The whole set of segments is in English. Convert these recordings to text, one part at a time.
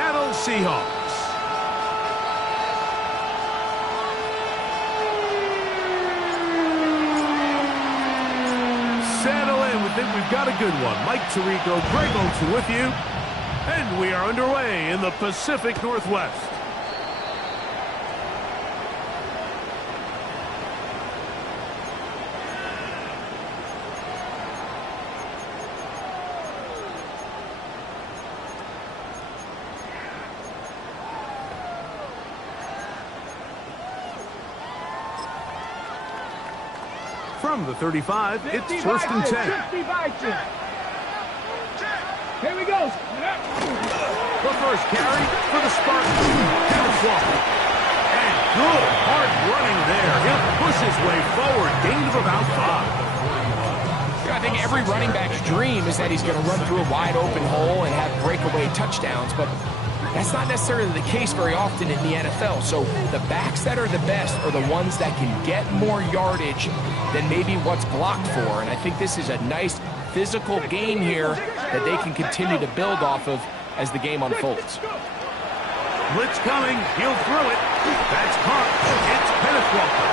Seattle Seahawks. Settle in. We think we've got a good one. Mike Tirico, Greg Olsen with you. And we are underway in the Pacific Northwest. From the 35, it's first and 10. Here we go. The first carry for the Spartans. Kenneth Walker. And good hard running there. He'll push his way forward. Gain of about 5. I think every running back's dream is that he's going to run through a wide open hole and have breakaway touchdowns, but that's not necessarily the case very often in the NFL. So the backs that are the best are the ones that can get more yardage than maybe what's blocked for. And I think this is a nice physical gain here that they can continue to build off of as the game unfolds. Blitz coming. He'll throw it. That's caught. It's Kenneth Walker.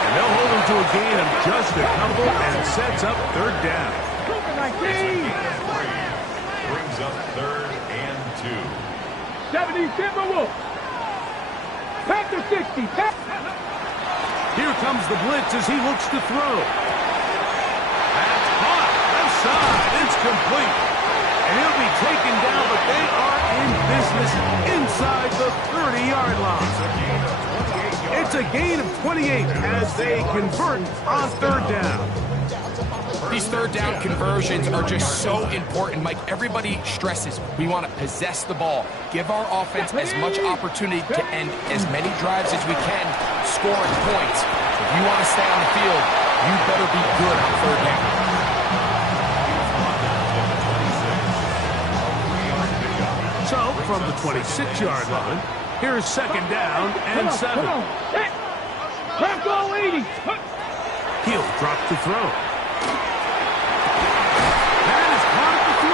And they'll hold him to a gain of just a couple and sets up third down. Brings up 3rd and 2. 70 Timberwolves. Panther 60. Here comes the blitz as he looks to throw. That's caught. Left side. It's complete. And he'll be taken down, but they are in business inside the 30-yard line. It's a gain of 28 as they convert on third down. These third down conversions are just so important, Mike. Everybody stresses we want to possess the ball, give our offense as much opportunity to end as many drives as we can, scoring points. If you want to stay on the field, you better be good on third down. So, from the 26-yard line, here's second down and 7. Bronco 80. He'll drop to throw. That is caught at the 3.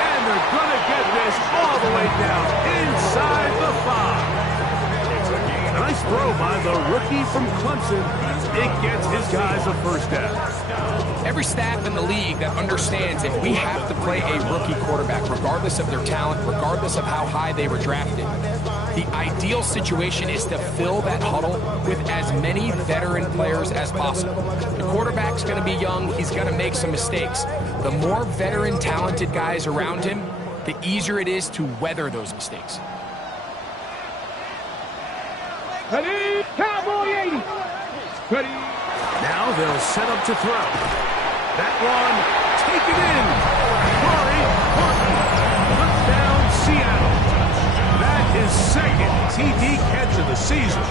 And they're going to get this all the way down inside the 5. Nice throw by the rookie from Clemson. It gets his guys a first down. Every staff in the league that understands that we have to play a rookie quarterback, regardless of their talent, regardless of how high they were drafted. The ideal situation is to fill that huddle with as many veteran players as possible. The quarterback's going to be young. He's going to make some mistakes. The more veteran, talented guys around him, the easier it is to weather those mistakes. Ready, Cowboy 80. Ready. Now they'll set up to throw. That one, taken in. Corey Horton, touchdown Seattle. That is second TD catch of the season.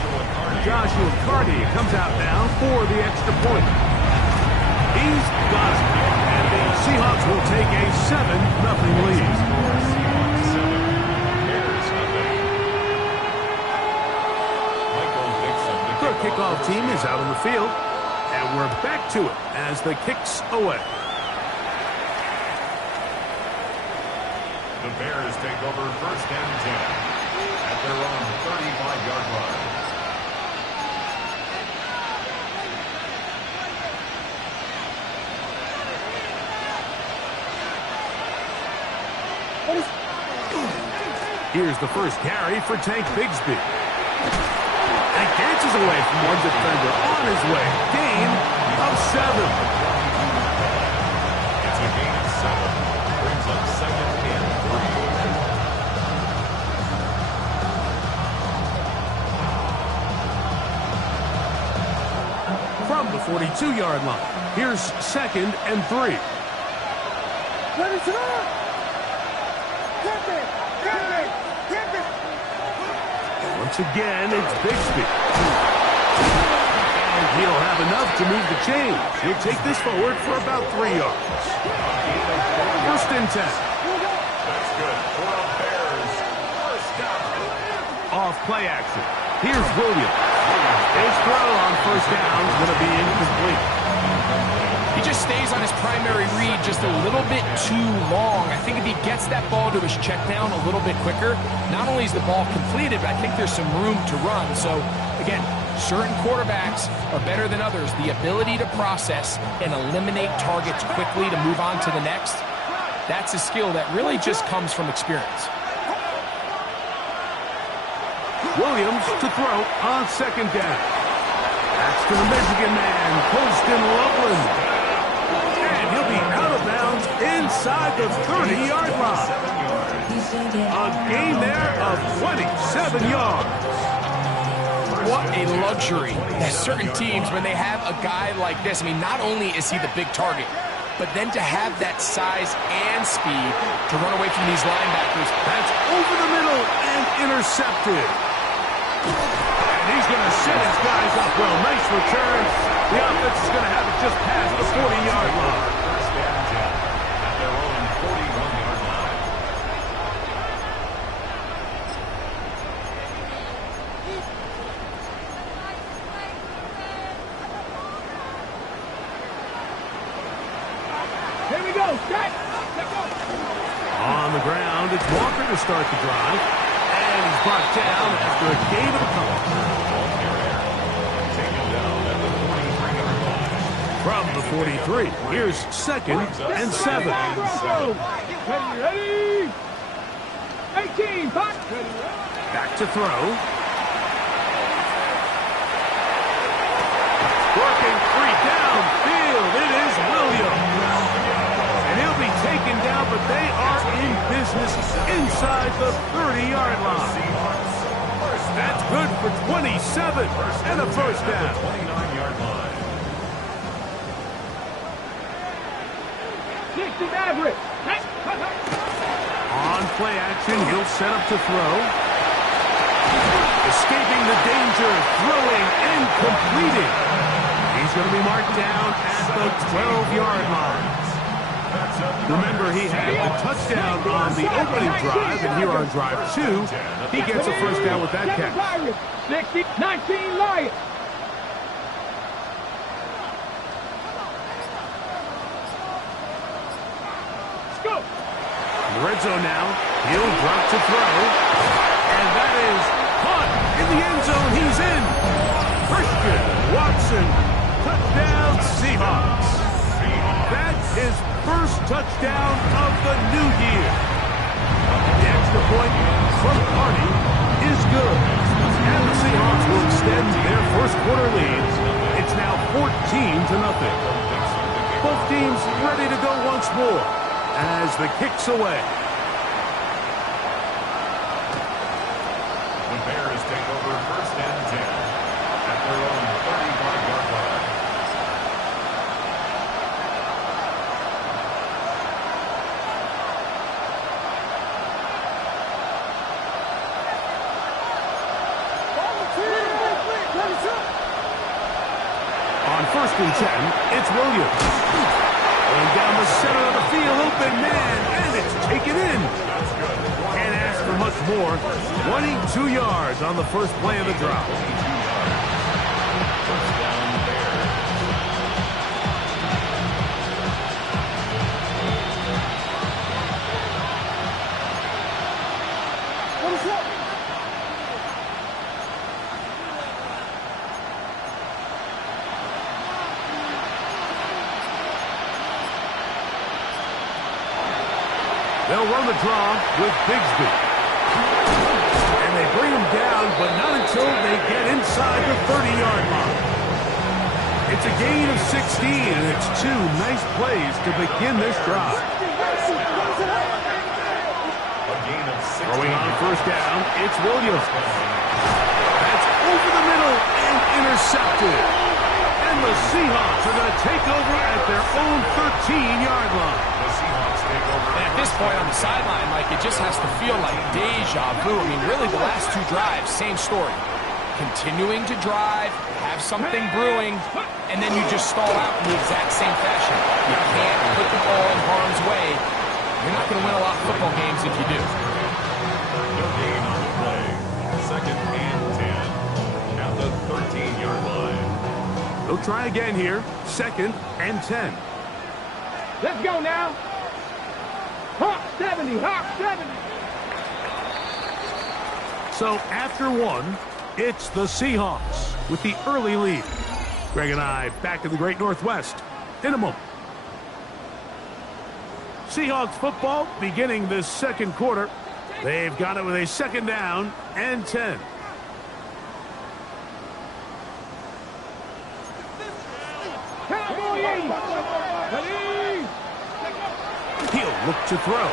Joshua Carty comes out now for the extra point. He's got it, and the Seahawks will take a 7-0 lead. The kickoff team is out on the field, and we're back to it as the kick's away. The Bears take over 1st and 10 at their own 35-yard line. Here's the first carry for Tank Bigsby. And dances away from one defender on his way. Gain of 7. It's a gain of 7. Brings up 2nd and 3. From the 42-yard line, here's 2nd and 3. Once again, it's Bigsby. And he'll have enough to move the chains. He'll take this forward for about 3 yards. 1st and 10. That's good for the Bears. First down. Off play action. Here's Williams. His throw on first down is going to be incomplete. He just stays on his primary read just a little bit too long. I think if he gets that ball to his check down a little bit quicker, not only is the ball completed, but I think there's some room to run. So, again, certain quarterbacks are better than others. The ability to process and eliminate targets quickly to move on to the next, that's a skill that really just comes from experience. Williams to throw on second down. That's to the Michigan man, Colston Loveland. And he'll be out of bounds inside the 30-yard line. A gain there of 27 yards. What a luxury that certain teams, when they have a guy like this, I mean, not only is he the big target, but then to have that size and speed to run away from these linebackers. That's over the middle and intercepted. And he's going to set his guys up well. Nice return. The offense is going to have it just past the 40-yard line. First down 10 at their own 41-yard line. Here we go. Set. Let's go. On the ground, it's Walker to start the drive. And he's brought down after a gain of a couple. Taken down at the 43-yard line. From the 43, here's second and 7. Go. Ready? 18. Back. Back to throw. Working free downfield. It is Williams. And he'll be taken down, but they are in business inside the 30-yard line. That's good for 27 and a first down. 29-yard line. 60 Maverick. On play action, he'll set up to throw. Escaping the danger, throwing and completing. He's going to be marked down at the 12-yard line. Remember, he had the touchdown on the opening drive, and here on drive 2, he gets a first down with that catch. 60, 19 Lions. Let's go. Red zone now. He'll drop to throw. And that is caught in the end zone. He's in. Christian Watson. Touchdown Seahawks. That's his first touchdown of the new year. The extra point from Carney is good. And the Seahawks will extend their first quarter lead. It's now 14-0. Both teams ready to go once more as the kick's away. The Bears take over first and 10 at their own 35-yard line. On first and 10, it's Williams. Going down the center of the field, open man, and it's taken in. Can't ask for much more. 22 yards on the first play of the drive. They'll run the draw with Bigsby. And they bring him down, but not until they get inside the 30-yard line. It's a gain of 16, and it's 2 nice plays to begin this drive. Throwing on first down, it's Williams. That's over the middle and intercepted. And the Seahawks are going to take over at their own 13-yard line. And at this point on the sideline, like, it just has to feel like deja vu. I mean, really, the last 2 drives, same story. Continuing to drive, have something brewing, and then you just stall out in the exact same fashion. You can't put the ball in harm's way. You're not going to win a lot of football games if you do. No gain on the play. Second and 10 at the 13-yard line. They'll try again here. Second and 10. Let's go now. Hawk 70, Hawk 70. So after one, it's the Seahawks with the early lead. Greg and I back in the Great Northwest in a moment. Seahawks football beginning this second quarter. They've got it with a second down and 10. He'll look to throw.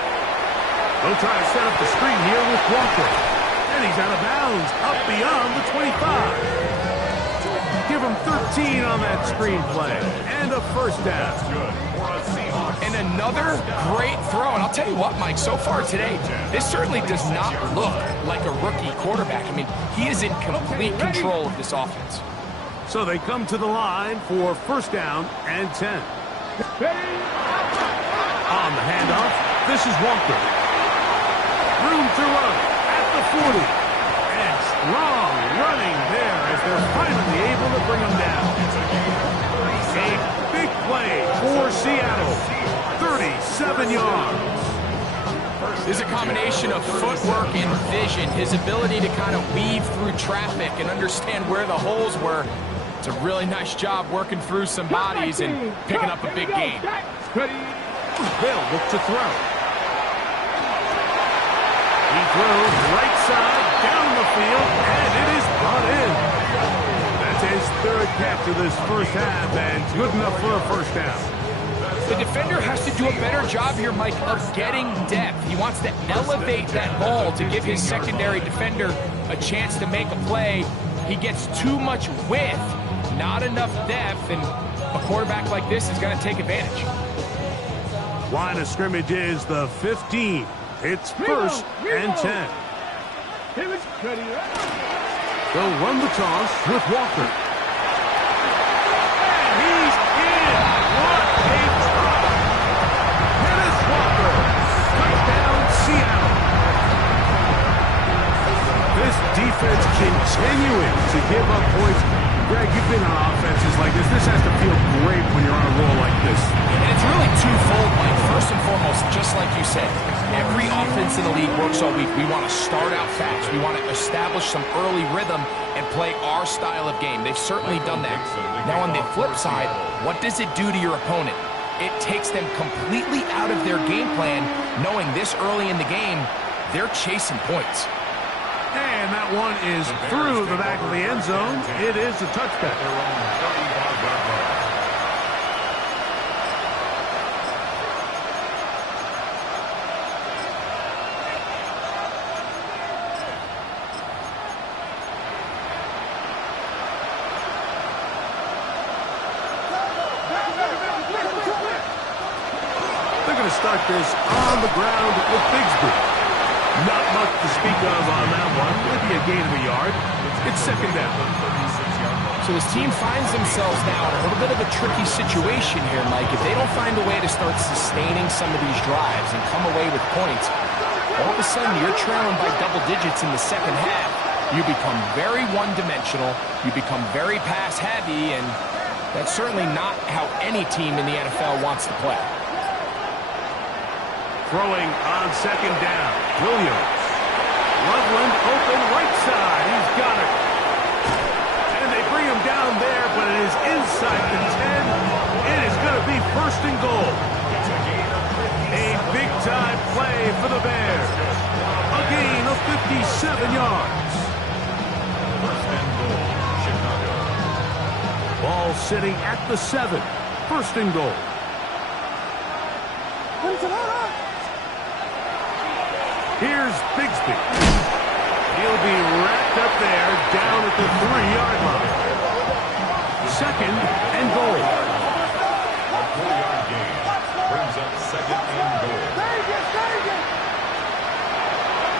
They'll try to set up the screen here with Walker. And he's out of bounds, up beyond the 25. Give him 13 on that screen play. And a first down. And another great throw. And I'll tell you what, Mike, so far today, this certainly does not look like a rookie quarterback. I mean, he is in complete control of this offense. So they come to the line for first down and 10. On the handoff, this is Walker. Room to run at the 40. And strong running there as they're finally able to bring him down. A big play for Seattle. 37 yards. There's a combination of footwork and vision, his ability to kind of weave through traffic and understand where the holes were. It's a really nice job working through some bodies and picking up a big gain. They'll look to throw. He throws right side down the field, and it is brought in. That's his third catch of this first half, and good enough for a first down. The defender has to do a better job here, Mike, of getting depth. He wants to elevate that ball to give his secondary defender a chance to make a play. He gets too much width, not enough depth, and a quarterback like this is going to take advantage. Line of scrimmage is the 15. It's first and 10. They'll run the toss with Walker. And he's in. What a try. Dennis Walker. Touchdown, Seattle. This defense continuing to give up points. Greg, you've been on offenses like this. This has to feel great when you're on a roll like this. And it's really twofold, Mike. First and foremost, just like you said, every offense in the league works all week. We want to start out fast. We want to establish some early rhythm and play our style of game. They've certainly done that. Now, on the flip side, what does it do to your opponent? It takes them completely out of their game plan, knowing this early in the game, they're chasing points. And that one is through the back of the end zone. It is a touchback. They're going to start this on the ground with Bigsby. Not much to speak of on that one. Maybe a gain of a yard. It's second down. So his team finds themselves now in a little bit of a tricky situation here, Mike. If they don't find a way to start sustaining some of these drives and come away with points, all of a sudden you're trailing by double digits in the second half. You become very one-dimensional. You become very pass-heavy, and that's certainly not how any team in the NFL wants to play. Throwing on second down. Williams. Loveland open right side. He's got it. And they bring him down there, but it is inside the 10. It is going to be first and goal. A big-time play for the Bears. A gain of 57 yards. First and goal, Chicago. Ball sitting at the 7. First and goal. Here's Bigsby. He'll be wrapped up there down at the 3-yard line. Second and goal. A 4-yard gain brings up second and goal.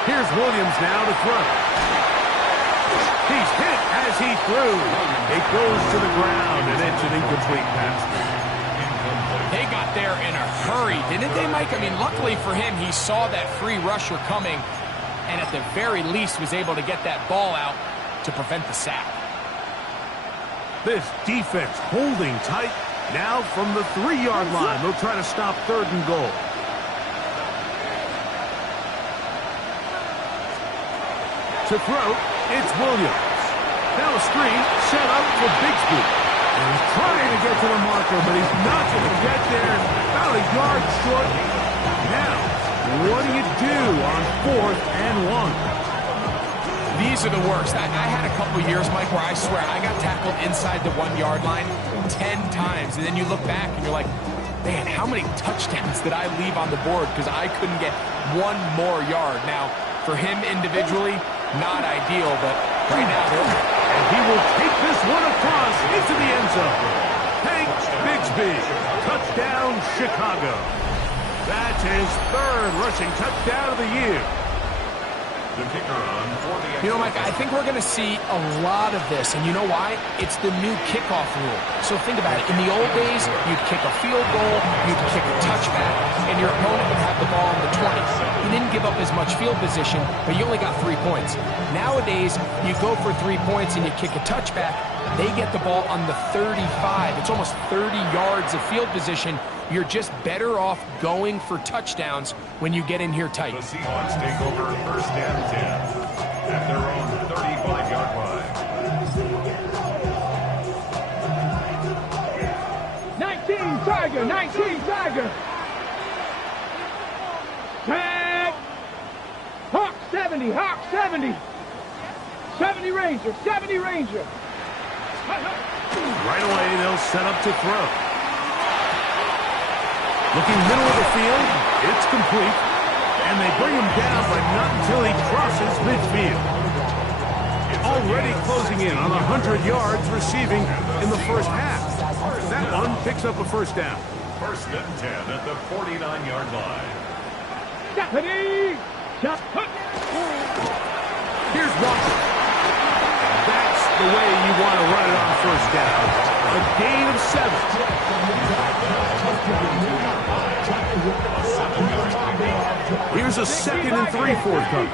Here's Williams now to throw. He's hit as he threw. It goes to the ground, and it's an incomplete pass. They got there in a hurry, didn't they, Mike? I mean, luckily for him, he saw that free rusher coming and at the very least was able to get that ball out to prevent the sack. This defense holding tight Now from the 3-yard line, they'll try to stop 3rd and goal. To throw, it's Williams. Now a screen set up for Bigsby. And he's trying to get to the marker, but he's not going to get there. About a yard short. Now, what do you do on 4th and 1? These are the worst. I had a couple years, Mike, where I swear I got tackled inside the 1-yard line 10 times. And then you look back and you're like, man, how many touchdowns did I leave on the board because I couldn't get one more yard? Now, for him individually, not ideal, but right now, and he will take this one across into the end zone. Hank Bigsby, touchdown Chicago. That's his 3rd rushing touchdown of the year. The kicker on for the you know, Mike, I think we're going to see a lot of this, and you know why? It's the new kickoff rule. So think about it. In the old days, you'd kick a field goal, you'd kick a touchback, and your opponent would have the ball on the 20. You didn't give up as much field position, but you only got 3 points. Nowadays, you go for 3 points and you kick a touchback, they get the ball on the 35. It's almost 30 yards of field position. You're just better off going for touchdowns when you get in here tight. The Seahawks take over 1st and 10 at their own 35-yard line. 19 Tiger, 19 Tiger. Tag. Hawk 70, Hawk 70. 70 Ranger, 70 Ranger. Right away, they'll set up to throw. Looking middle of the field, it's complete. And they bring him down, but not until he crosses midfield. Already closing in on 100 yards receiving in the first half. That one picks up a 1st down. 1st and 10 at the 49-yard line. Ready. Here's Walker. That's the way you want to run it on 1st down. A gain of 7. Here's a 2nd and 3 forthcoming.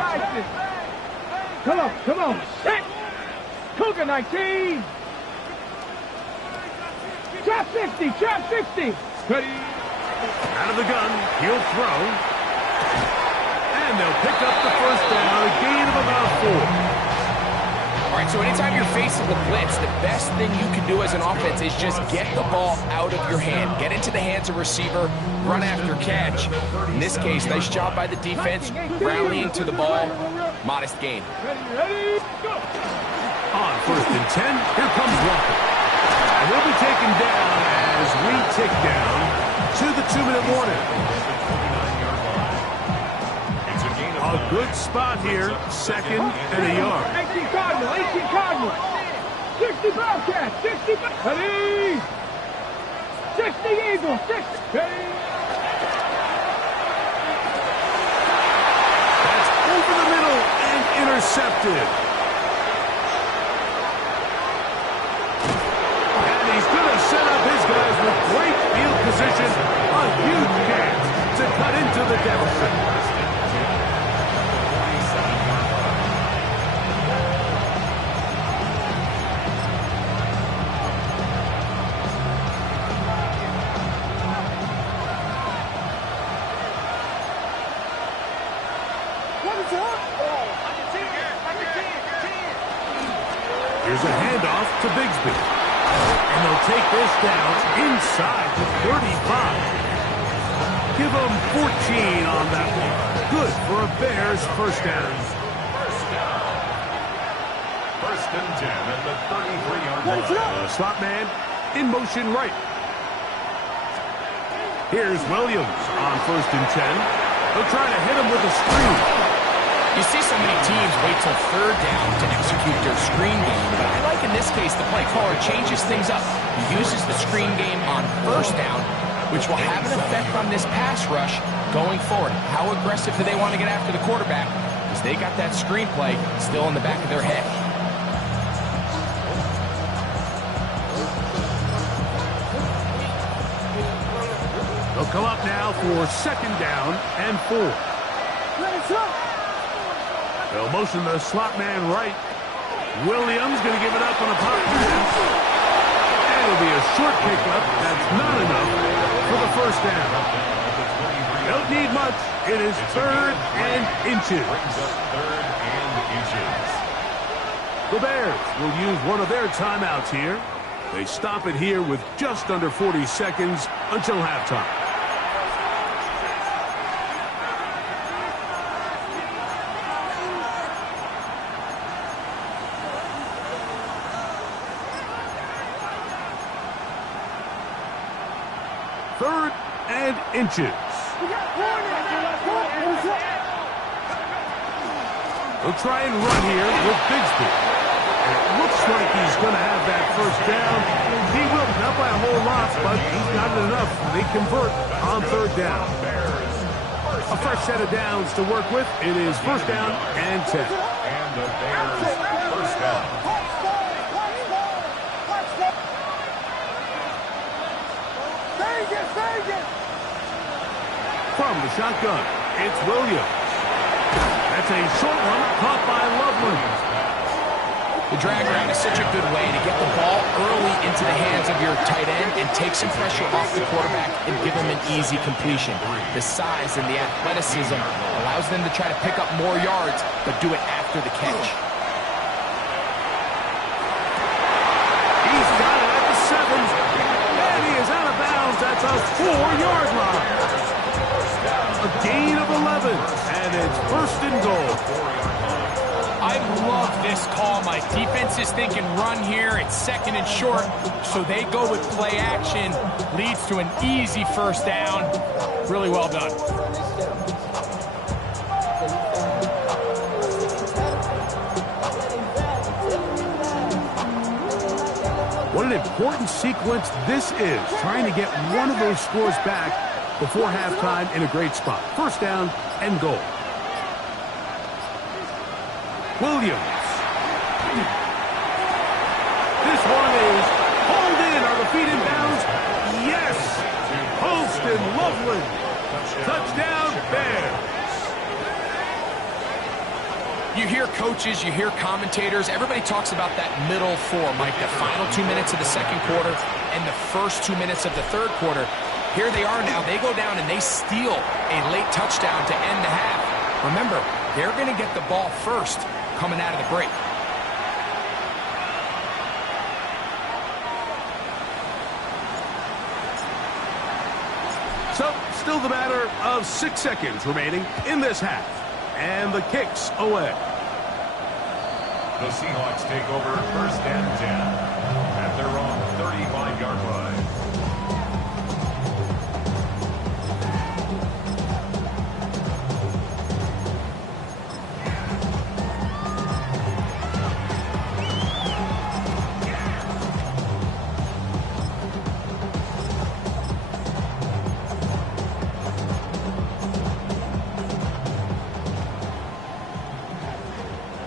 Come on. Set. Cougar 19. Trap 50, trap 50. Ready. Out of the gun, he'll throw. And they'll pick up the 1st down, a gain of about 4. All right, so anytime you're facing the blitz, the best thing you can do as an offense is just get the ball out of your hand. Get into the hands of receiver, run after catch. In this case, nice job by the defense, rallying to the ball. Modest gain. Ready, go. On 1st and 10, here comes Walker. And he'll be taken down as we tick down to the 2-minute warning. A good spot here, 2nd and a yard. 18 Cardinal. 60 Bobcat, 60 Ready. 60 Eagle, 60. Ready. That's over the middle and intercepted. And he's going to set up his guys with great field position. A huge catch to cut into the deficit. Here's a handoff to Bigsby. And they'll take this down inside the 35. Give them 14 on that one. Good for a Bears 1st down. 1st and 10 at the 33-yard line. Slot man in motion right. Here's Williams on 1st and 10. They'll try to hit him with a screen. You see so many teams wait till 3rd down to execute their screen game, but I like in this case the play caller changes things up. He uses the screen game on 1st down, which will have an effect on this pass rush going forward. How aggressive do they want to get after the quarterback? Because they got that screen play still in the back of their head. They'll come up now for 2nd down and 4. They'll motion the slot man right. Williams going to give it up on a pop pass. And That'll be a short pickup. That's not enough for the first down. Don't need much. It is 3rd and inches. Third and inches. The Bears will use one of their timeouts here. They stop it here with just under 40 seconds until halftime. Third and inches. They'll try and run here with Bigsby. And it looks like he's going to have that first down. He will, not by a whole lot, but he's got it enough. They convert on 3rd down. A fresh set of downs to work with. It is 1st down and 10. And the Bears' first down. From the shotgun, it's Williams. That's a short one caught by Loveland. The drag route is such a good way to get the ball early into the hands of your tight end and take some pressure off the quarterback and give him an easy completion. The size and the athleticism allows them to try to pick up more yards, but do it after the catch. He's got it at the 7. And he is out of bounds. That's a 4-yard line. A gain of 11. And it's 1st and goal. I love this call. My defense is thinking run here. It's 2nd and short, so they go with play action. Leads to an easy first down. Really well done. What an important sequence this is, trying to get one of those scores back before halftime in a great spot. 1st down and goal. Williams. This one is hauled in. Are the feet in bounds? Yes. Holston Loveland. Touchdown Bears. You hear coaches, you hear commentators, everybody talks about that middle 4, Mike, the final 2 minutes of the 2nd quarter and the first 2 minutes of the 3rd quarter. Here they are now. They go down and they steal a late touchdown to end the half. Remember, they're going to get the ball first coming out of the break. So, still the matter of 6 seconds remaining in this half. And the kick's away. The Seahawks take over 1st and 10 at their own 35-yard line.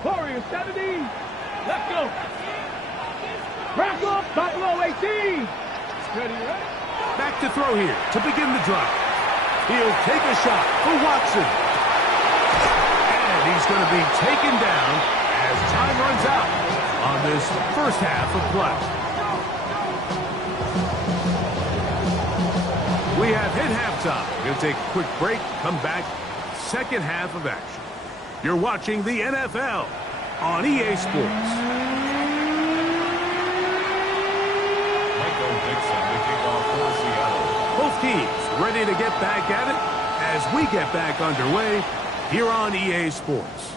Warriors 70. Let's go. Back up. Buffalo 18. Ready, right? Back to throw here to begin the drive. He'll take a shot for Watson. And he's going to be taken down as time runs out on this first half of play. We have hit halftime. We're going to take a quick break, come back, 2nd half of action. You're watching the NFL on EA Sports. Michael Dixon, the kickoff for Seattle. Both teams ready to get back at it as we get back underway here on EA Sports.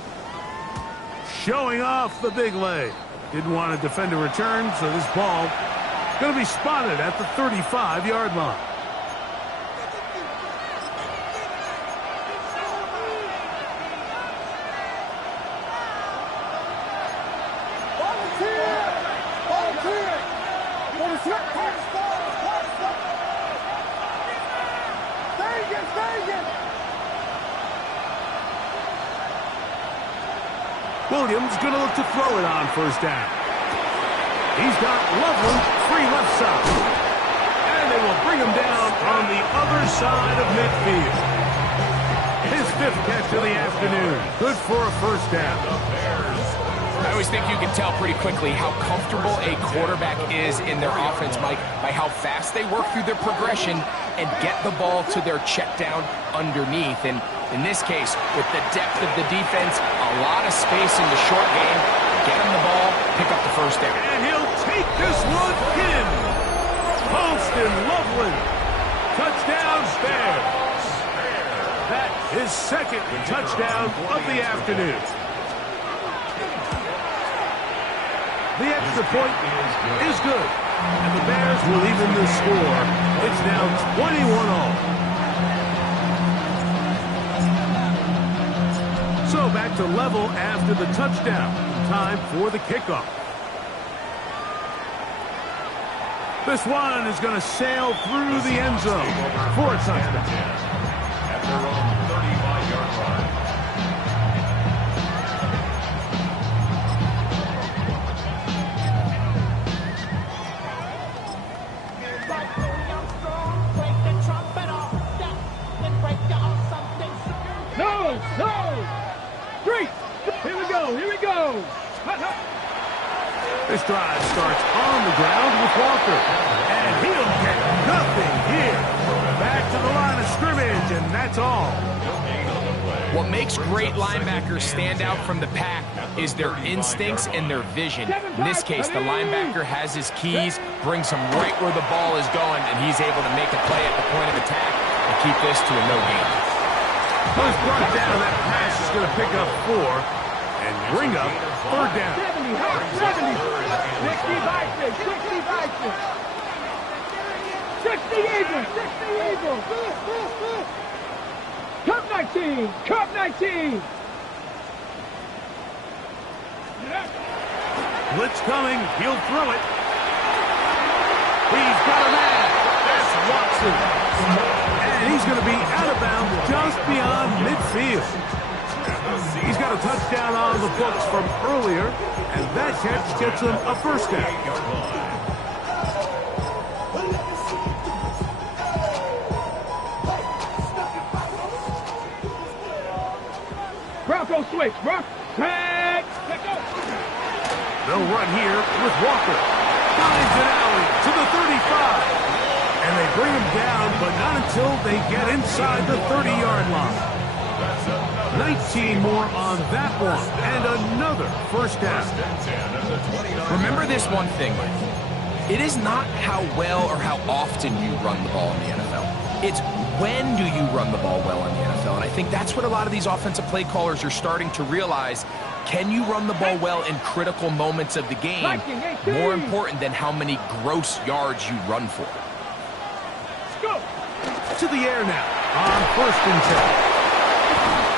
Showing off the big leg. Didn't want to defend a return, so this ball going to be spotted at the 35-yard line. Williams going to look to throw it on 1st down. He's got Loveland free left side. And they will bring him down on the other side of midfield. His 5th catch of the afternoon. Good for a 1st down. The Bears' I always think you can tell pretty quickly how comfortable a quarterback is in their offense, Mike, by how fast they work through their progression and get the ball to their check down underneath. And in this case, with the depth of the defense, a lot of space in the short game, get him the ball, pick up the first down. And he'll take this one in. Poston Loveland. Touchdown Bears. That is second touchdown of the afternoon. The extra point is good, and the Bears will even the score. It's now 21-all. So back to level after the touchdown. Time for the kickoff. This one is going to sail through the end zone for a touchdown. At their own 35-yard line. No! Three! Here we go! This drive starts on the ground with Walker. And he'll get nothing here. Back to the line of scrimmage, and that's all. What makes great linebackers stand out from the pack is their instincts and their vision. In this case, the linebacker has his keys, brings him right where the ball is going, and he's able to make a play at the point of attack and keep this to a no gain. First brought down, that pass is going to pick up 4 and bring up third down. 70, 60 Eagles. Cup 19. Blitz coming, he'll throw it. He's got a man. That's Watson. And he's going to be out of bounds just beyond midfield. He's got a touchdown on the books from earlier, and that catch gets him a first down. Bronco switch, bro. They'll run here with Walker. Finds an alley to the 35. And they bring him down, but not until they get inside the 30-yard line. 19 more on that one, and another first down. Remember this one thing, Mike. It is not how well or how often you run the ball in the NFL. It's when do you run the ball well in the NFL. And I think that's what a lot of these offensive play callers are starting to realize. Can you run the ball well in critical moments of the game? More important than how many gross yards you run for. To the air now on 1st and 10.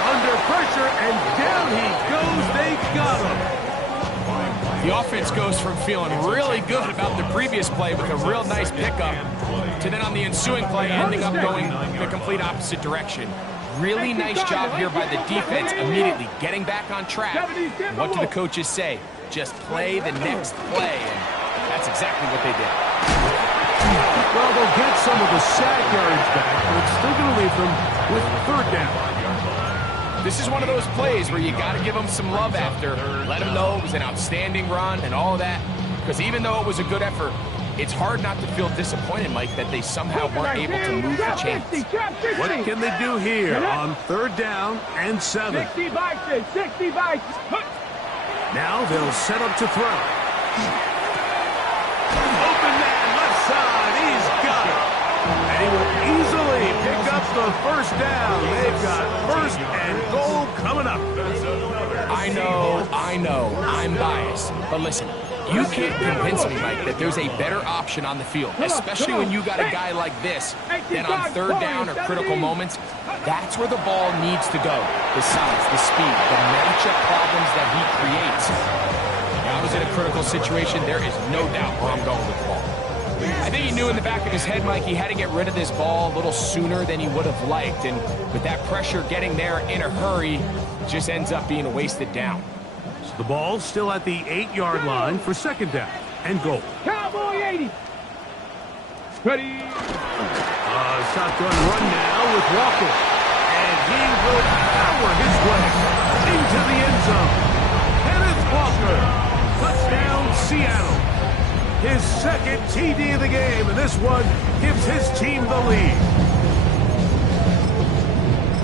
Under pressure, and down he goes. They got him. The offense goes from feeling really good about the previous play with a real nice pickup to then on the ensuing play ending up going the complete opposite direction. Really nice job here by the defense immediately getting back on track. What do the coaches say? Just play the next play, and that's exactly what they did. Well, they'll get some of the sack yards back, but it's still going to leave them with third down. This is one of those plays where you got to give them some love after. Let them know it was an outstanding run and all of that. Because even though it was a good effort, it's hard not to feel disappointed, Mike, that they somehow weren't able to move the chains. What can they do here on 3rd down and 7? 60 bikes. Now they'll set up to throw. Open man, left side, he's got it. And he will easily pick up the first down. They've got 1st and goal coming up. I know, I'm biased. But listen, you can't convince me, Mike, that there's a better option on the field, especially when you got a guy like this, than on 3rd down or critical moments. That's where the ball needs to go. The size, the speed, the matchup problems that he creates. If I was in a critical situation, there is no doubt where I'm going with the ball. I think he knew in the back of his head, Mike, he had to get rid of this ball a little sooner than he would have liked. And with that pressure getting there in a hurry, it just ends up being a wasted down. So the ball still at the 8-yard line for 2nd down and goal. Cowboy 80. Ready. Shotgun run now with Walker. And he will power his way into the end zone. Kenneth Walker TD of the game, and this one gives his team the lead.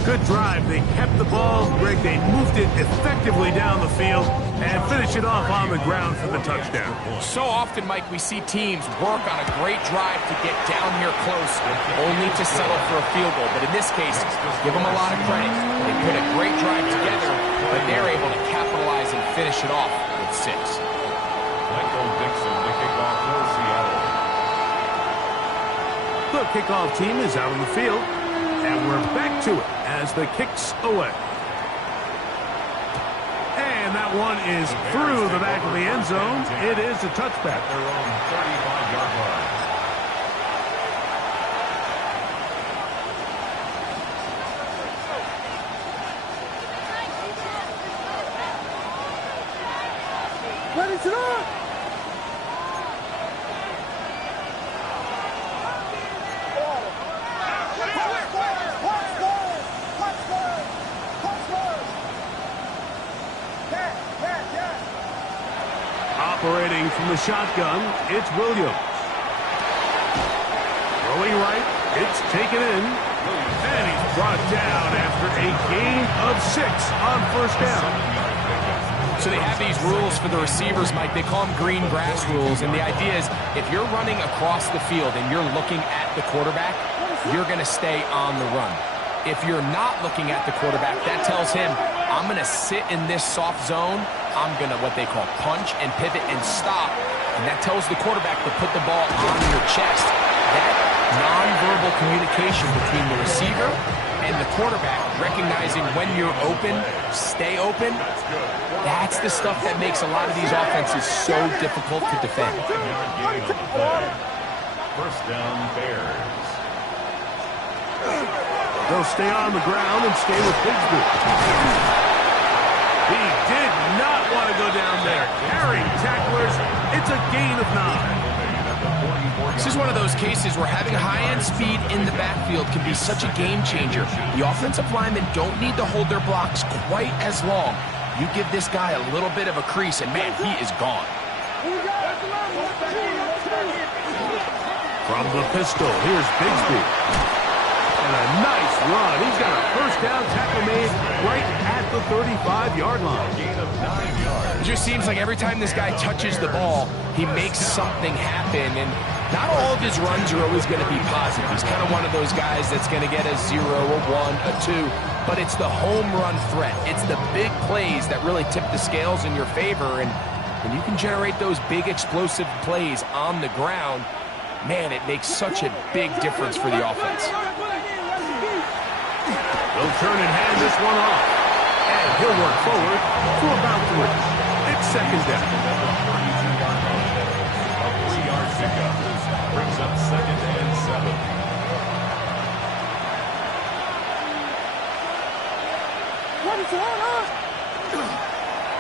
Good drive. They kept the ball. Greg, they moved it effectively down the field and finished it off on the ground for the touchdown. So often, Mike, we see teams work on a great drive to get down here close, only to settle for a field goal. But in this case, give them a lot of credit. They put a great drive together, but they're able to capitalize and finish it off with 6. Michael Dixon, the kickoff for Seattle. The kickoff team is out on the field, and we're back to it as the kick's away. And that one is through the back of the end zone. It is a touchback. At their own 35-yard line. Ready to run! Operating from the shotgun, it's Williams. Throwing right, it's taken in. And he's brought down after a gain of 6 on first down. So they have these rules for the receivers, Mike. They call them green grass rules. And the idea is if you're running across the field and you're looking at the quarterback, you're going to stay on the run. If you're not looking at the quarterback, that tells him, I'm going to sit in this soft zone. I'm going to, what they call, punch and pivot and stop. And that tells the quarterback to put the ball on your chest. That nonverbal communication between the receiver and the quarterback, recognizing when you're open, stay open, that's the stuff that makes a lot of these offenses so difficult to defend. First down, Bears. They'll stay on the ground and stay with Bigsby. He did not want to go down there. Carrying tacklers, it's a gain of 9. This is one of those cases where having high-end speed in the backfield can be such a game changer. The offensive linemen don't need to hold their blocks quite as long. You give this guy a little bit of a crease, and man, he is gone. From the pistol, here's Bigsby. And a nice run. He's got a first down tackle made right at the 35-yard line. Gain of 9 yards. It just seems like every time this guy touches the ball, he makes something happen. And not all of his runs are always going to be positive. He's kind of one of those guys that's going to get a 0, a 1, a 2. But it's the home run threat. It's the big plays that really tip the scales in your favor. And when you can generate those big explosive plays on the ground, man, it makes such a big difference for the offense. They'll turn and hand this one off. And he'll work forward to about 3. It's second down. A 3-yard pickup brings up 2nd and 7.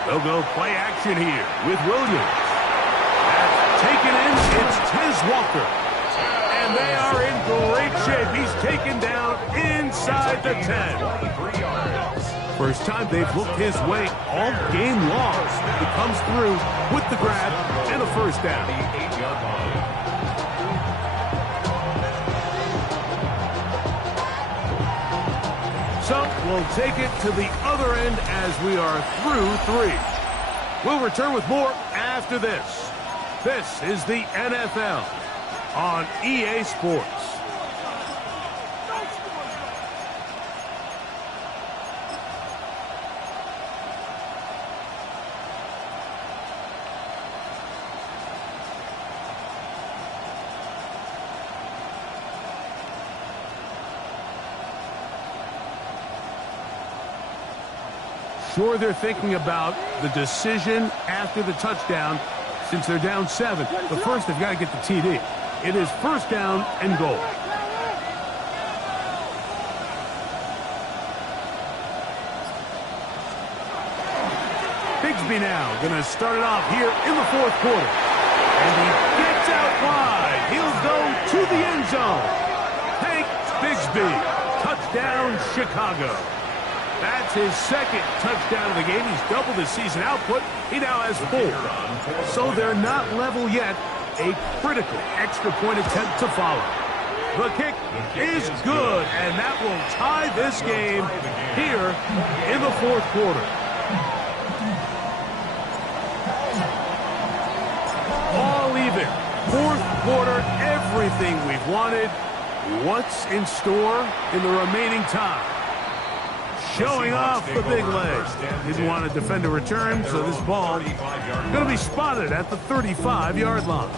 They'll go play action here with Williams. That's taken in. It's Tez Walker. And they are in great shape. He's taken down inside the 10. 23 yards. First time they've looked his way all game long. He comes through with the grab and a first down. The 8-yard line. So we'll take it to the other end as we are through 3. We'll return with more after this. This is the NFL on EA Sports. Sure, they're thinking about the decision after the touchdown since they're down 7. But first, they've got to get the TD. It is first down and goal. Bigsby now going to start it off here in the 4th quarter. And he gets out wide. He'll go to the end zone. Hank Bigsby. Touchdown, Chicago. That's his 2nd touchdown of the game. He's doubled his season output. He now has 4. So they're not level yet A critical extra point attempt to follow. The kick is good, and that will tie this game here in the fourth quarter. All even. Fourth quarter, everything we've wanted. What's in store in the remaining time? Showing off the big leg. Didn't want to defend a return, so this ball going to be spotted at the 35-yard line.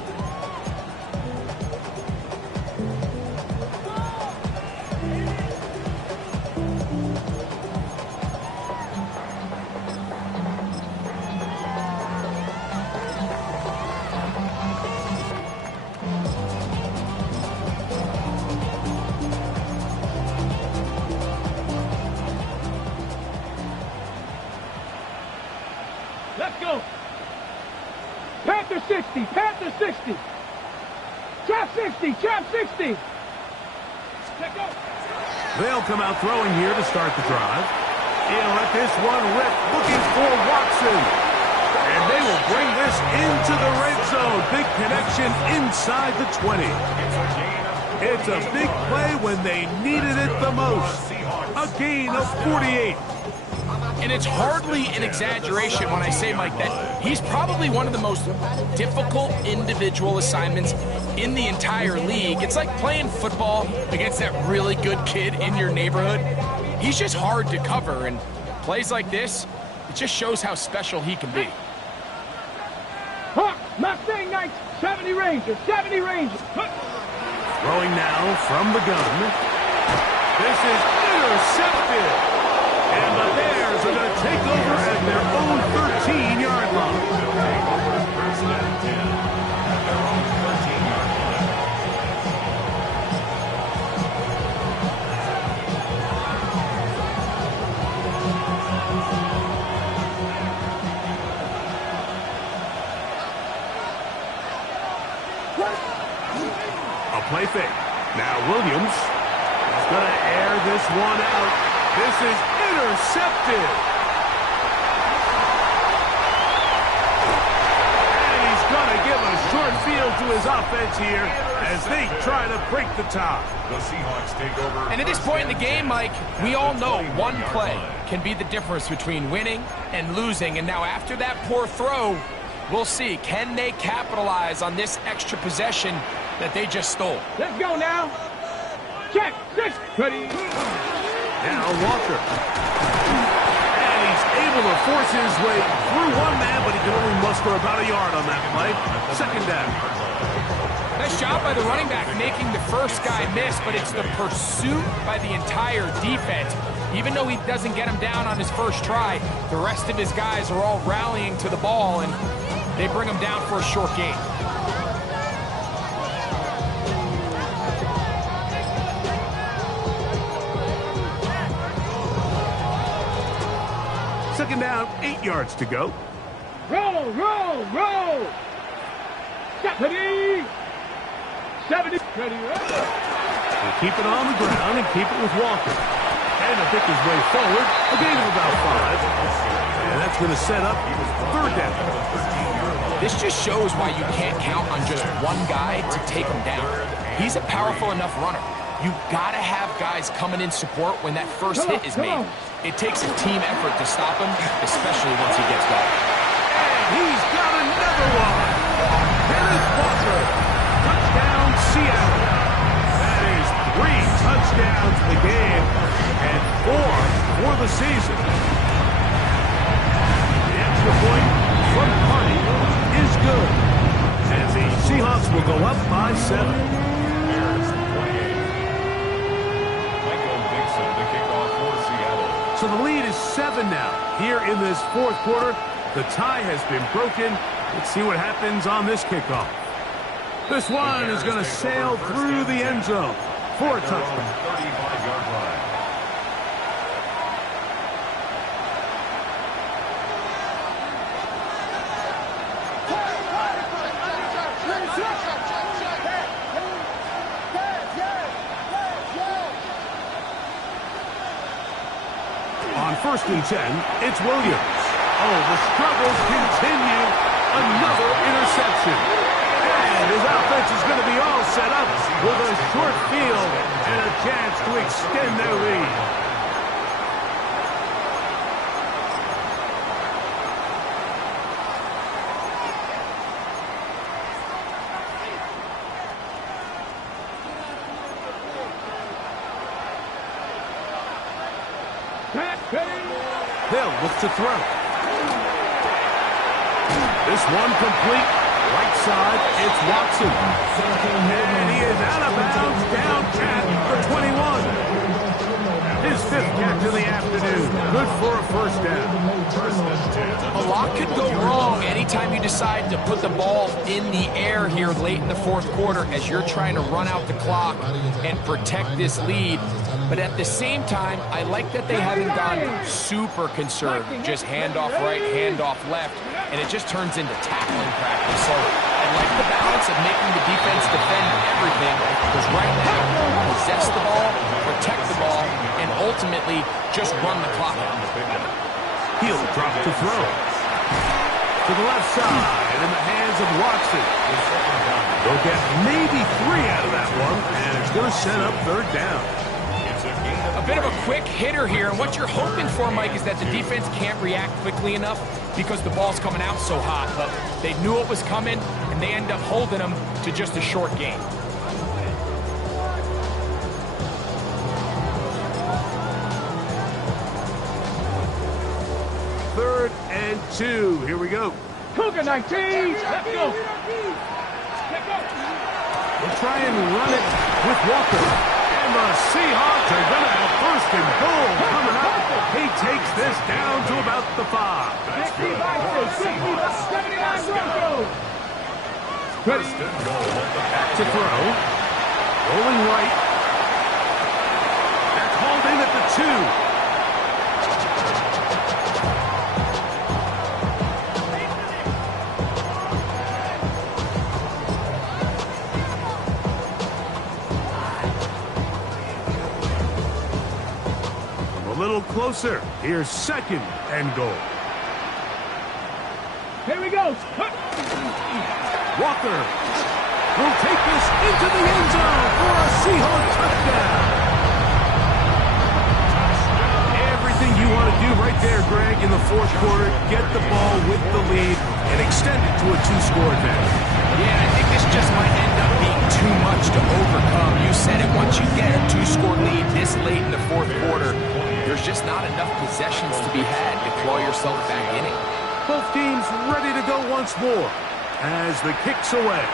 Let's go. Panther 60, Panther 60. Trap 60, Trap 60. Let's go. They'll come out throwing here to start the drive. He'll let this one rip, looking for Watson. And they will bring this into the red zone. Big connection inside the 20. It's a big play when they needed it the most. A gain of 48. And it's hardly an exaggeration when I say, Mike, that he's probably one of the most difficult individual assignments in the entire league. It's like playing football against that really good kid in your neighborhood. He's just hard to cover, and plays like this, it just shows how special he can be. Hawk, Mustang Knights, 70 Rangers, 70 Rangers. Throwing now from the gun. This is intercepted. And the Bears are going to take over at their own 13-yard line. First and 10 at their own 13-yard line. A play fake. Now Williams is going to air this one out. This is intercepted. And he's going to give a short field to his offense here as they try to break the tie. The Seahawks take over. And at this point in the game, Mike, we all know one play can be the difference between winning and losing. And now after that poor throw, we'll see. Can they capitalize on this extra possession that they just stole? Let's go now. Check, 6, ready. Now Walker. And he's able to force his way through one man, but he can only muster about a yard on that play. Second down. Nice job by the running back making the first guy miss, but it's the pursuit by the entire defense. Even though he doesn't get him down on his first try, the rest of his guys are all rallying to the ball, and they bring him down for a short gain. Second down, 8 yards to go. Roll, roll, roll. 70. 70. Ready, He'll keep it on the ground and keep it with Walker. And to pick his way forward, a gain of about 5. And that's going to set up third down. This just shows why you can't count on just one guy to take him down. He's a powerful enough runner. You've got to have guys coming in support when that first hit is made. It takes a team effort to stop him, especially once he gets going. And he's got another one. Kenneth Walker. Touchdown, Seattle. That is 3 touchdowns in the game and 4 for the season. The extra point from Party is good. And the Seahawks will go up by 7. So the lead is 7 now. Here in this fourth quarter, the tie has been broken. Let's see what happens on this kickoff. This one is going to sail through the end zone for a touchdown. 35-yard line. On 1st and 10, it's Williams. Oh, the struggles continue. Another interception. And And his offense is going to be all set up with a short field and a chance to extend their lead. They'll look to throw. This one complete. Right side, it's Watson. And he is out of bounds, down at the 21. His fifth catch of the afternoon. Good for a first down. A lot could go wrong anytime you decide to put the ball in the air here late in the fourth quarter as you're trying to run out the clock and protect this lead. But at the same time, I like that they haven't gone super conserved. Just handoff right, handoff left, and it just turns into tackling practice. So I like the balance of making the defense defend everything, because right now, possess the ball, protect the ball, and ultimately just run the clock out. He'll drop to throw. To the left side, in the hands of Watson. They'll get maybe 3 out of that one, and it's going to set up third down. A bit of a quick hitter here, and what you're hoping for, Mike, is that the defense can't react quickly enough because the ball's coming out so hot. But they knew it was coming, and they end up holding them to just a short gain. Third and 2. Here we go. Cougar 19. Let's go. We'll try and run it with Walker. And the Seahawks are going to have first and goal coming up. He takes this down to about the 5. That's good. Ready to throw. Rolling right. That's hauled in at the 2. A little closer. Here's second and goal. Here we go. Walker will take this into the end zone for a Seahawks touchdown. Everything you want to do right there, Greg, in the fourth quarter. Get the ball with the lead and extend it to a 2-score advantage. Yeah, I think this just might end up being too much to overcome. You said it. Once you get a 2-score lead this late in the fourth quarter, there's just not enough possessions to be had to claw yourself back in it. Both teams ready to go once more as the kick's away.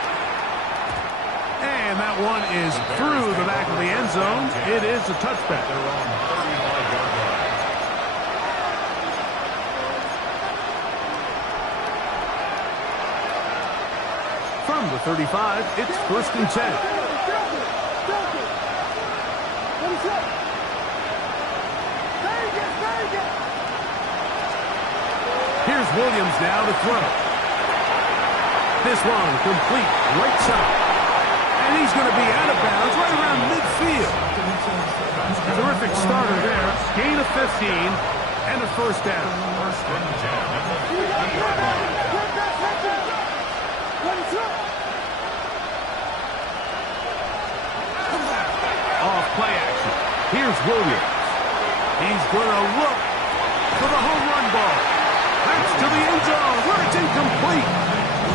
And that one is through the back of the end zone. It is a touchback. From the 35, it's first and 10. Here's Williams now to throw. This one complete right side. And he's going to be out of bounds right around midfield. Terrific starter there. Gain of 15 and a first down. Off play action. Here's Williams. He's going to look for the home run ball. That's to the end zone where it's incomplete.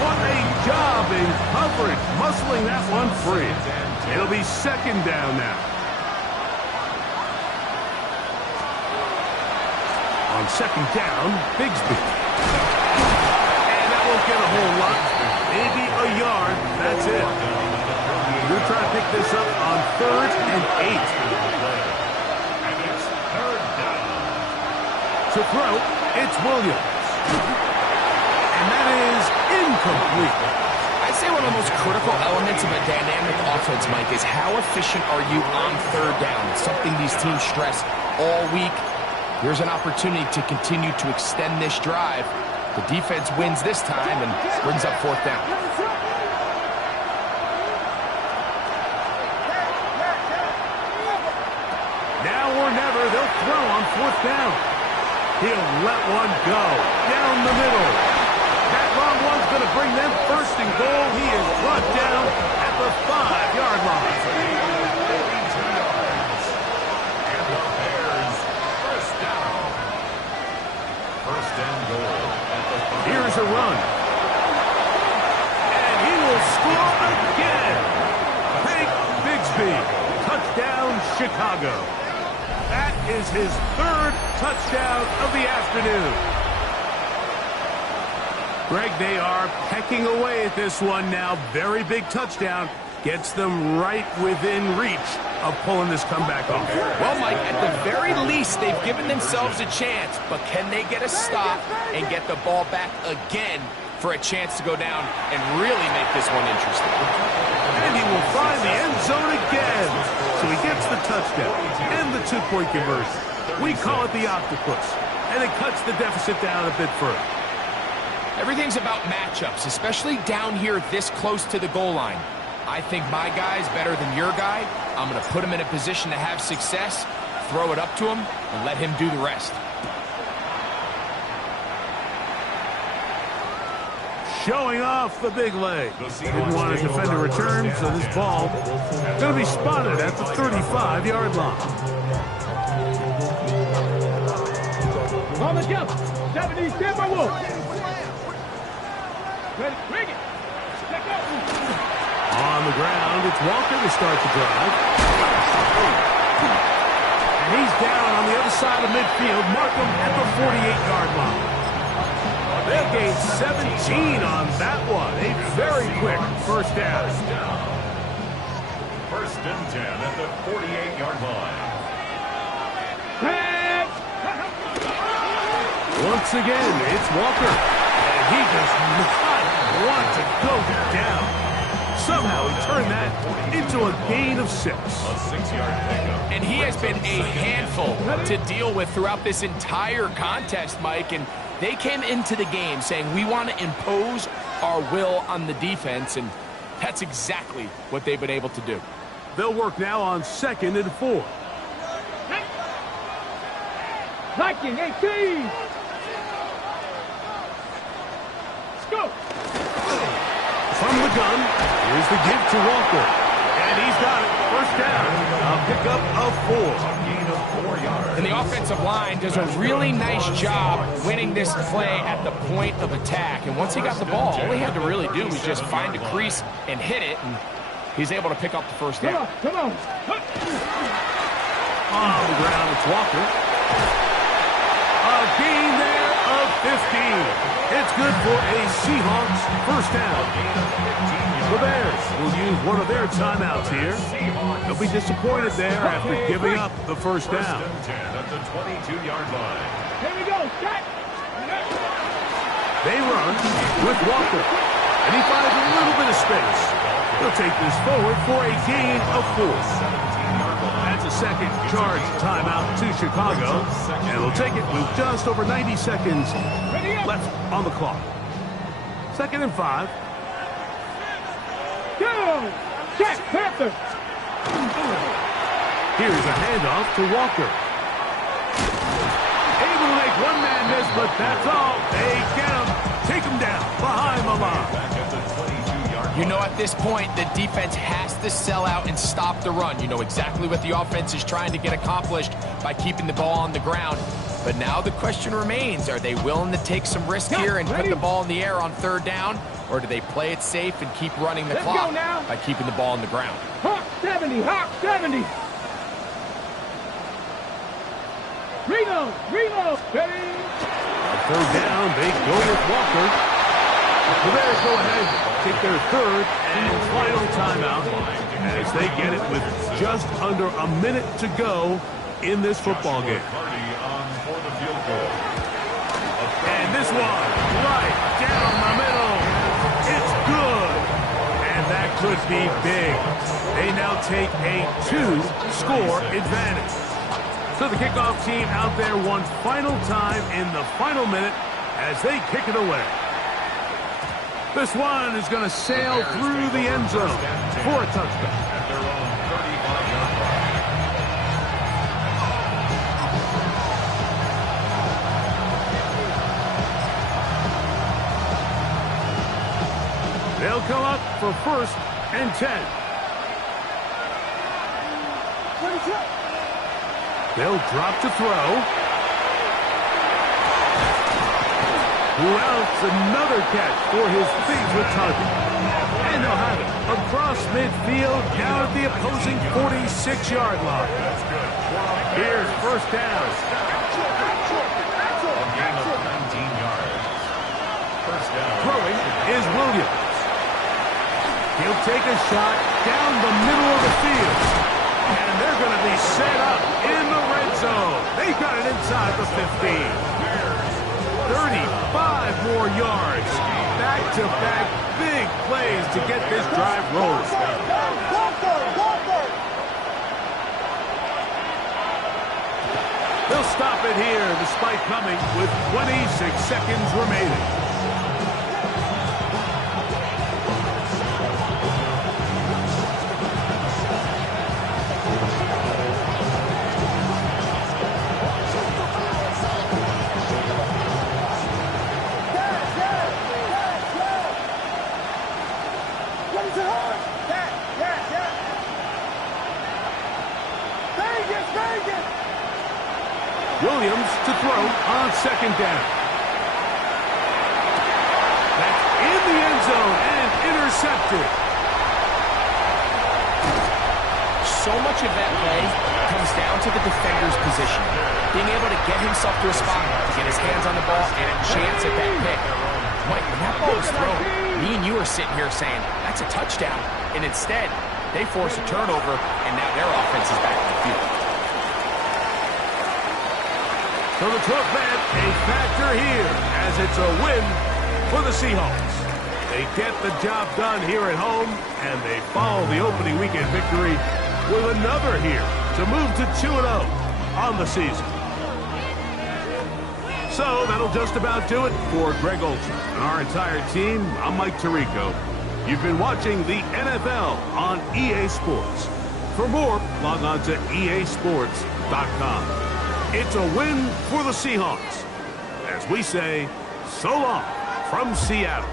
What a job in coverage, muscling that one free. It'll be second down now. On second down, Bigsby. And that won't get a whole lot. Maybe a yard. That's it. We're trying to pick this up on third and 8. And it's third down. To throw, it's Williams. And that is incomplete. I'd say one of the most critical elements of a dynamic offense, Mike, is how efficient are you on third down? It's something these teams stress all week. Here's an opportunity to continue to extend this drive. The defense wins this time and brings up fourth down. Now or never, they'll throw on fourth down. He'll let one go down the middle. That long one's going to bring them first and goal. He is brought down at the 5-yard line. 52 yards. And the Bears first down. First and goal at the 5. Here's a run. And he will score again. Hank Bigsby. Touchdown, Chicago. That is his 3rd touchdown of the afternoon. Greg, they are pecking away at this one now. Very big touchdown. Gets them right within reach of pulling this comeback off. Well, Mike, at the very least, they've given themselves a chance. But can they get a stop and get the ball back again for a chance to go down and really make this one interesting? And he will find the end zone again. So he gets the touchdown and the 2-point conversion. We call it the octopus. And it cuts the deficit down a bit further. Everything's about matchups, especially down here this close to the goal line. I think my guy's better than your guy. I'm going to put him in a position to have success, throw it up to him, and let him do the rest. Showing off the big leg. Didn't want to defend a return, so this ball going to be spotted at the 35-yard line. On the jump. 70, stand by Wolf. Ready, bring it. Let go. On the ground, it's Walker to start the drive. And he's down on the other side of midfield. Markham at the 48-yard line. They'll gain 17 on that one. A very quick first down. First and 10 at the 48-yard line. Once again, it's Walker. And he does not want to go down. Somehow he turned that into a gain of 6. A 6-yard pickup. And he has been a handful to deal with throughout this entire contest, Mike. And they came into the game saying, we want to impose our will on the defense. And that's exactly what they've been able to do. They'll work now on 2nd and 4. Viking 18. Let's go. From the gun, here's the give to Walker. And he's got it. First down. A pickup of 4. Gain of 4 yards. And the offensive line does a really nice job winning this play at the point of attack. And once he got the ball, all he had to really do was just find a crease and hit it. And he's able to pick up the first down. Come on. On the ground, it's Walker. A gain there of 15. It's good for a Seahawks first down. The Bears will use one of their timeouts here. They'll be disappointed there after giving up the first down. First and 10 at the 22-yard line. Here we go. Set. They run with Walker. And he finds a little bit of space. They'll take this forward for a gain of 4. That's a second charge timeout to Chicago. And they'll take it with just over 90 seconds left on the clock. 2nd and 5. Go. Check. Panther. Here's a handoff to Walker. Able to make one man miss, but that's all. They get him. Take him down behind the line. Back at the 22-yard line. You know, at this point, the defense has to sell out and stop the run. You know exactly what the offense is trying to get accomplished by keeping the ball on the ground. But now the question remains, are they willing to take some risk here and put the ball in the air on 3rd down? Or do they play it safe and keep running the clock by keeping the ball on the ground? Hawk 70. Hawk 70. Reno. Ready. 3rd down, they go with Walker. The Bears go ahead, take their 3rd and final timeout as they get it with just under a minute to go in this football game. Cardi on for the field goal. And this one, right down the middle. It's good. And that could be big. They now take a 2-score advantage. So the kickoff team out there one final time in the final minute as they kick it away. This one is going to sail through the end zone for a touchdown. At their own 35-yard line. They'll come up for 1st and 10. They'll drop to throw. Routs another catch for his favorite target. And they'll have it across midfield down at the opposing 46-yard line. Here's 1st down. A gain of 19 yards. 1st down. Throwing is Williams. He'll take a shot down the middle of the field. And they're going to be set up in the red zone. They've got it inside the 15. 35 more yards. Back-to-back big plays to get this drive rolling. They'll stop it here despite coming with 26 seconds remaining. Williams to throw on 2nd down. That's in the end zone and intercepted. So much of that play comes down to the defender's position. Being able to get himself to a spot, to get his hands on the ball, and a chance at that pick. Mike, when that ball was thrown, me and you are sitting here saying, that's a touchdown. And instead, they force a turnover, and now their offense is back in the field. So the 12th man, a factor here, as it's a win for the Seahawks. They get the job done here at home, and they follow the opening weekend victory with another here to move to 2-0 on the season. So that'll just about do it for Greg Olsen and our entire team. I'm Mike Tirico. You've been watching the NFL on EA Sports. For more, log on to easports.com. It's a win for the Seahawks. As we say, so long from Seattle.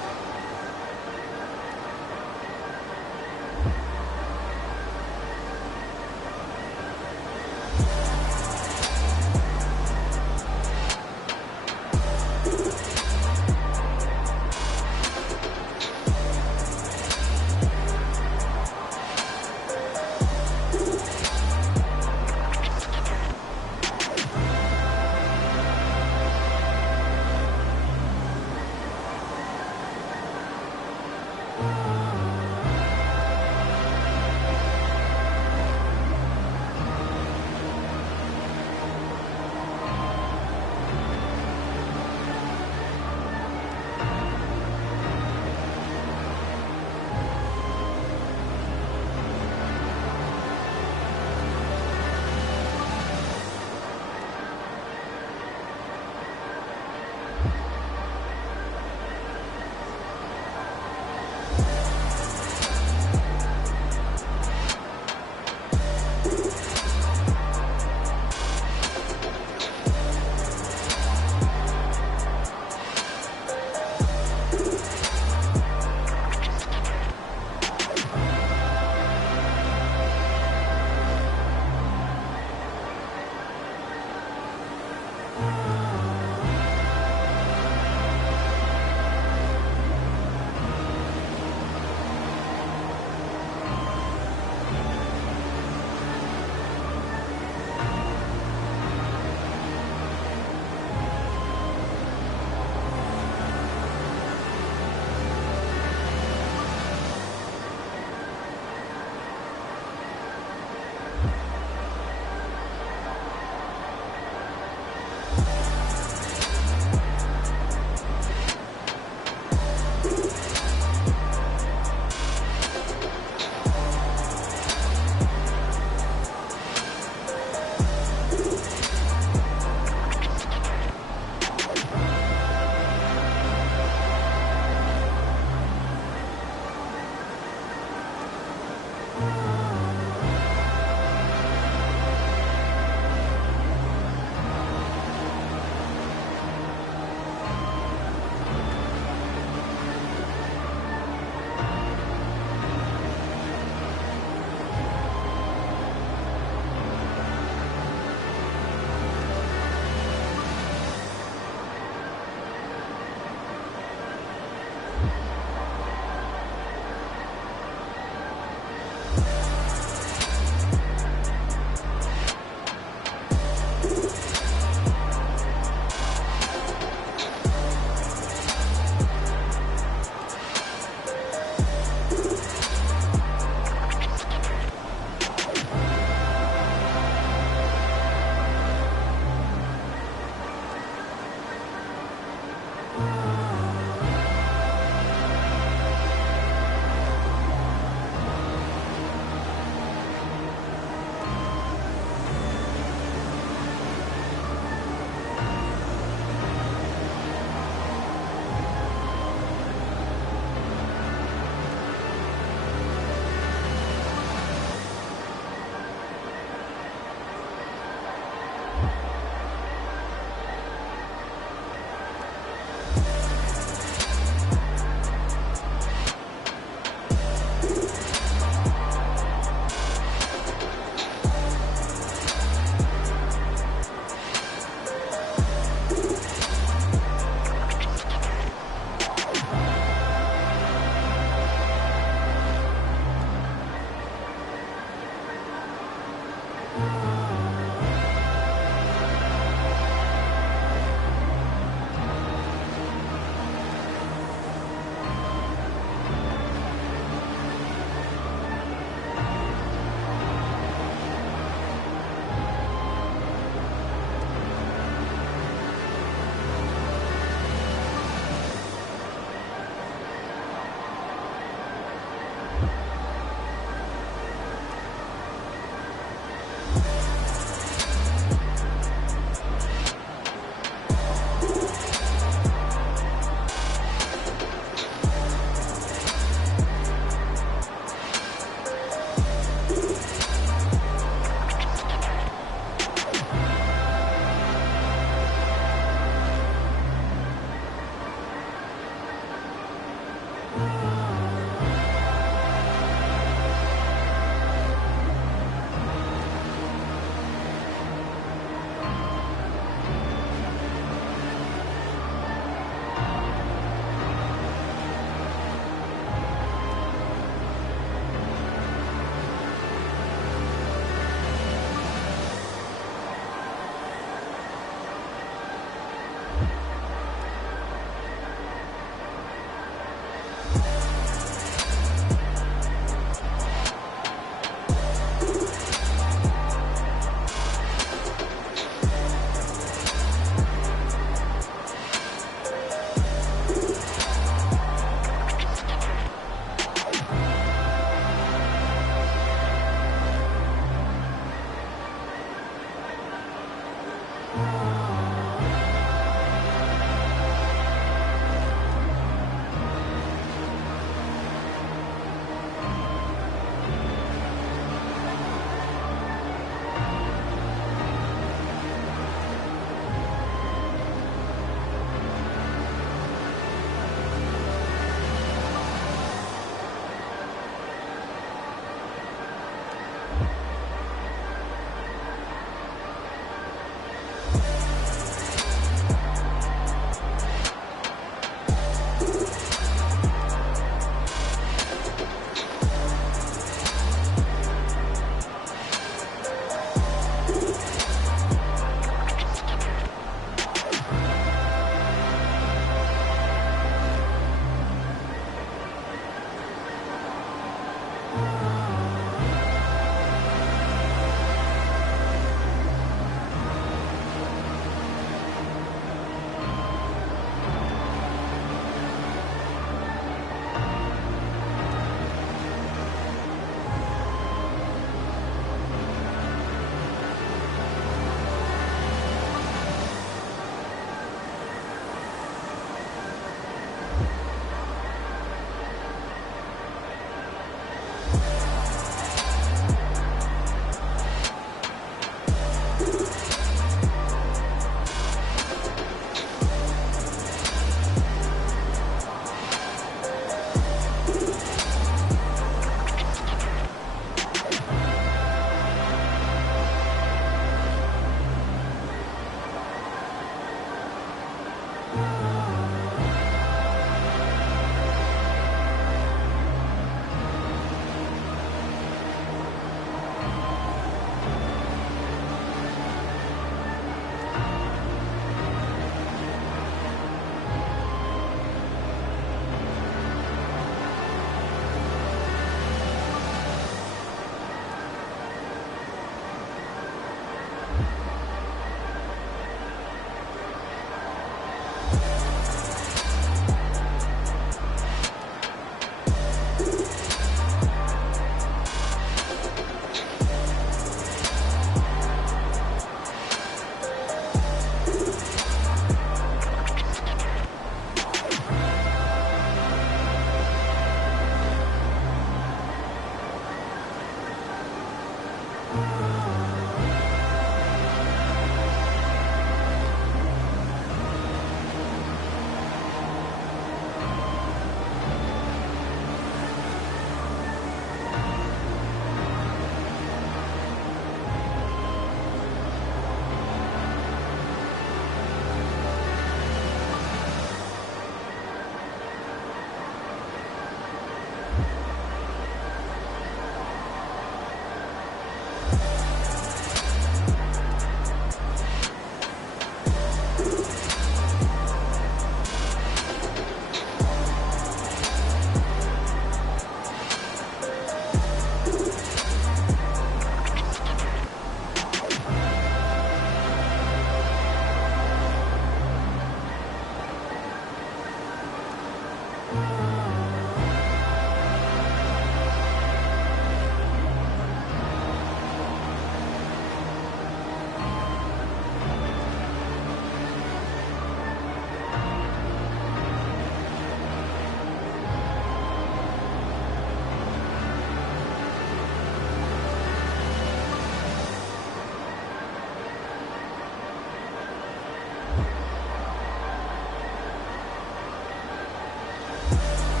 you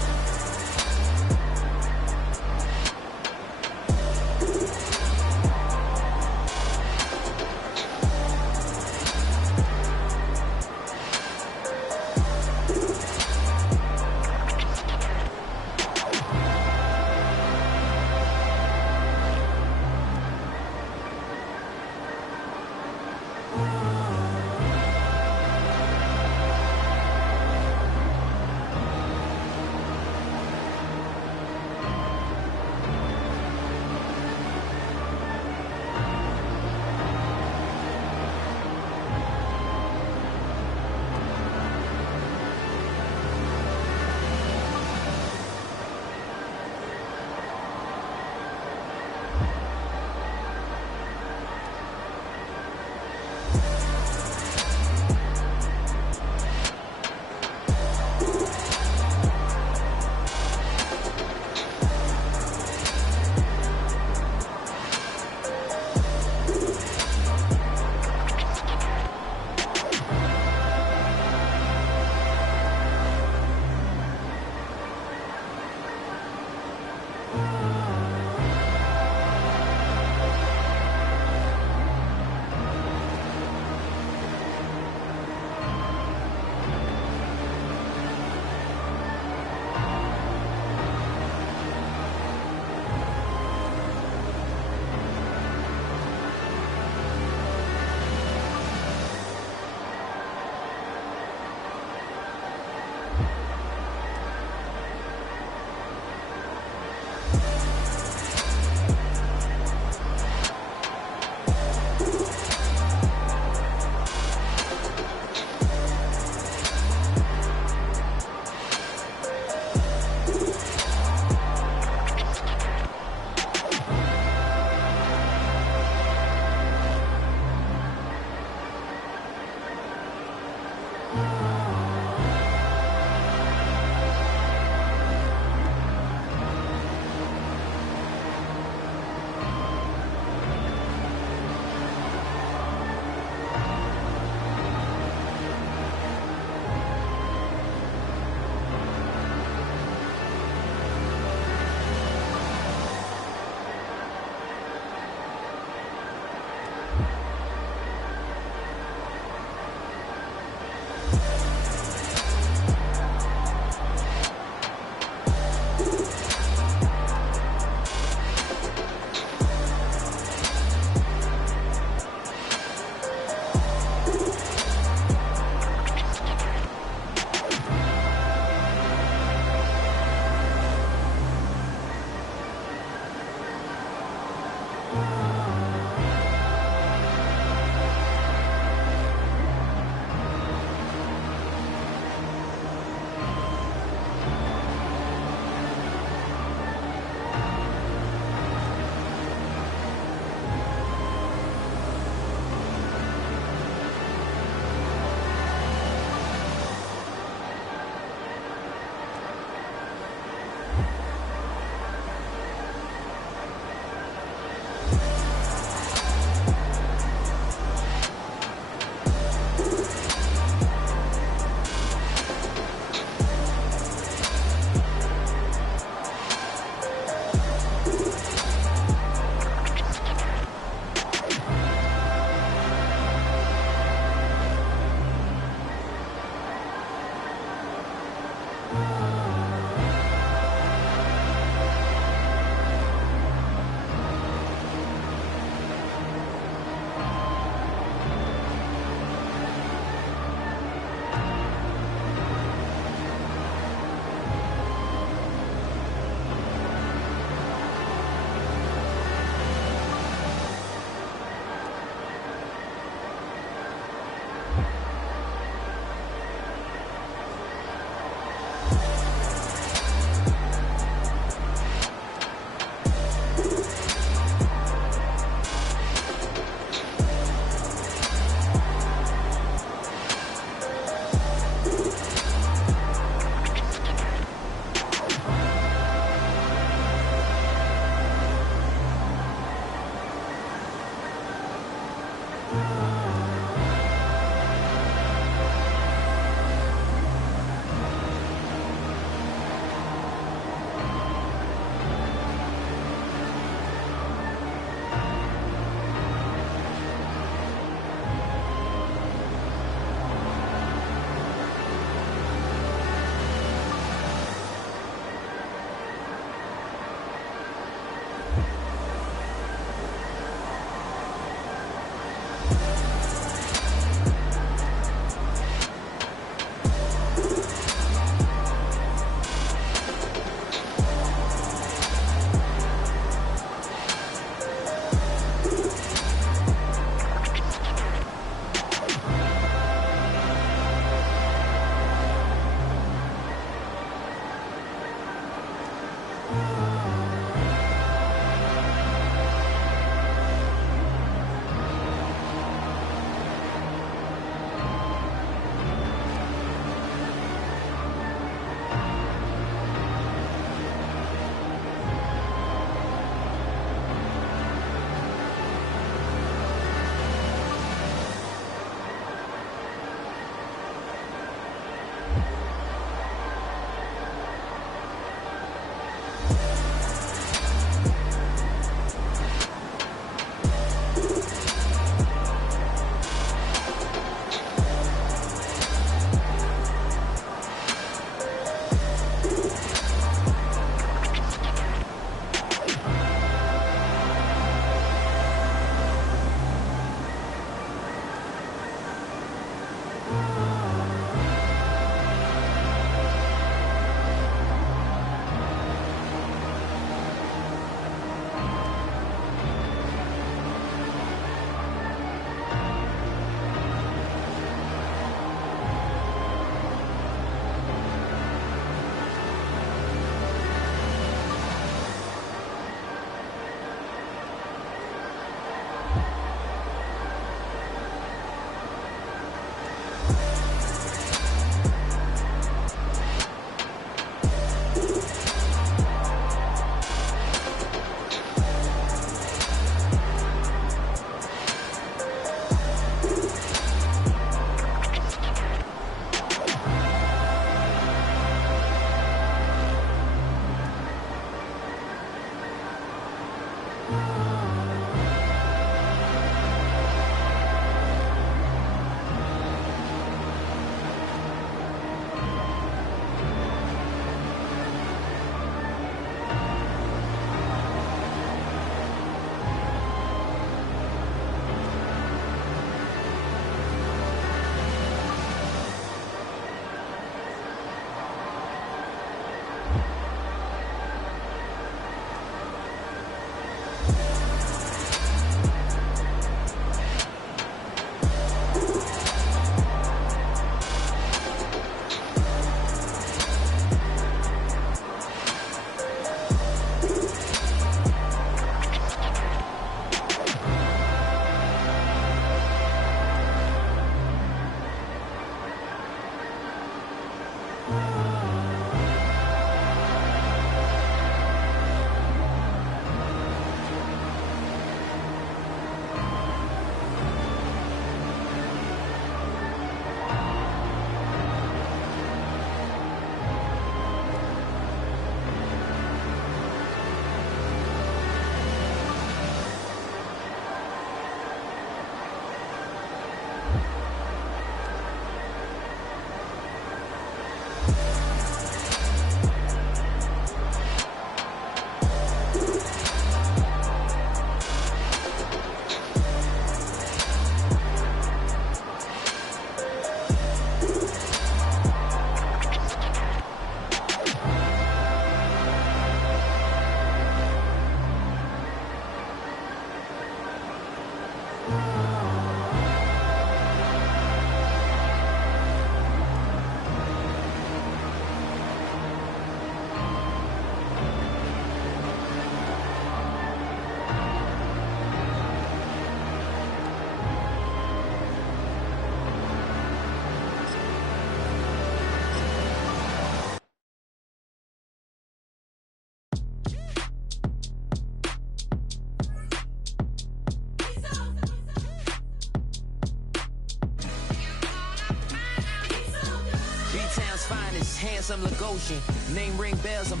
handsome Lagosian. Name ring bells, I'm